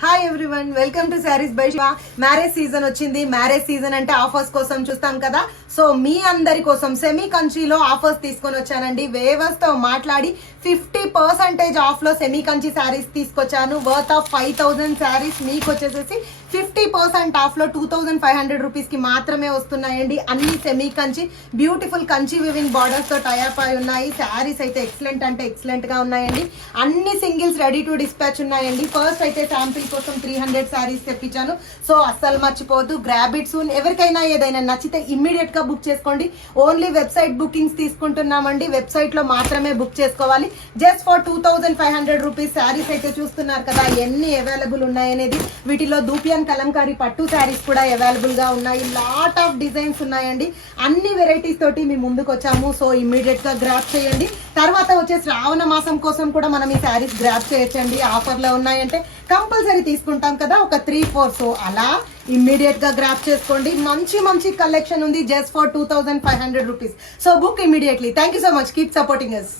Hi everyone, welcome to saris by Shiva. Marriage season వచ్చింది. Marriage season అంటే offers కోసం చూస్తాం కదా. సో మీ అందరి కోసం సెమీ కంచిలో ఆఫర్స్ తీసుకొని వచ్చానండి. వేవర్స్ తో మాట్లాడి 50% ఆఫ్ లో సెమీ కంచి శారీస్ తీసుకొచ్చాను. వర్త్ ఆఫ్ 5000 శారీస్ మీకు వచ్చేసేసి 50% ఆఫ్ లో 2500 రూపీస్ కి మాత్రమే వస్తున్నాయండి. అన్ని semi Kanchi beautiful Kanchi weaving borders తో టైప్ అయి ఉన్నాయి. శారీస్ అయితే ఎక్సలెంట్ అంటే ఎక్సలెంట్ గా ఉన్నాయండి. అన్ని సింగిల్స్ రెడీ టు డిస్పాచ్ ఉన్నాయండి. ఫస్ట్ అయితే శాంపిల్ కోసం 300 శారీస్ తెప్పించాను. సో అస్సలు మర్చిపోవద్దు, గ్రాబ్ ఇట్ సూన్. ఎవరికైనా ఏదైనా నచ్చితే ఇమ్మీడియట్ గా బుక్ చేసుకోండి. ఓన్లీ వెబ్సైట్ బుకింగ్స్ తీసుకుంటున్నామండి. వెబ్సైట్ లో మాత్రమే బుక్ చేసుకోవాలి. జస్ట్ ఫర్ 2500 రూపీస్ శారీస్ అయితే చూస్తున్నారు కదా ఎన్ని అవైలబుల్ ఉన్నాయనేది. వీటిలో దూపియన్ కలంకారీ పట్టు శారీస్ కూడా అవైలబుల్ గా ఉన్నాయి. లాట్ ఆఫ్ డిజైన్స్ ఉన్నాయండి. అన్ని వెరైటీస్ తోటి మీ ముందుకు వచ్చాము. సో ఇమ్మీడియట్ గా గ్రాప్ చేయండి. తర్వాత వచ్చే శ్రావణ మాసం కోసం కూడా మనం ఈ శారీస్ గ్రాప్ చేయొచ్చండి. ఆఫర్ లో ఉన్నాయంటే కంపల్సరీ తీసుకుంటాం కదా, ఒక 3-4. సో అలా ఇమ్మీడియట్ గా గ్రాప్ చేసుకోండి. మంచి మంచి కలెక్షన్ ఉంది just for 2500 rupees. So book immediately. Thank you so much. Keep supporting us.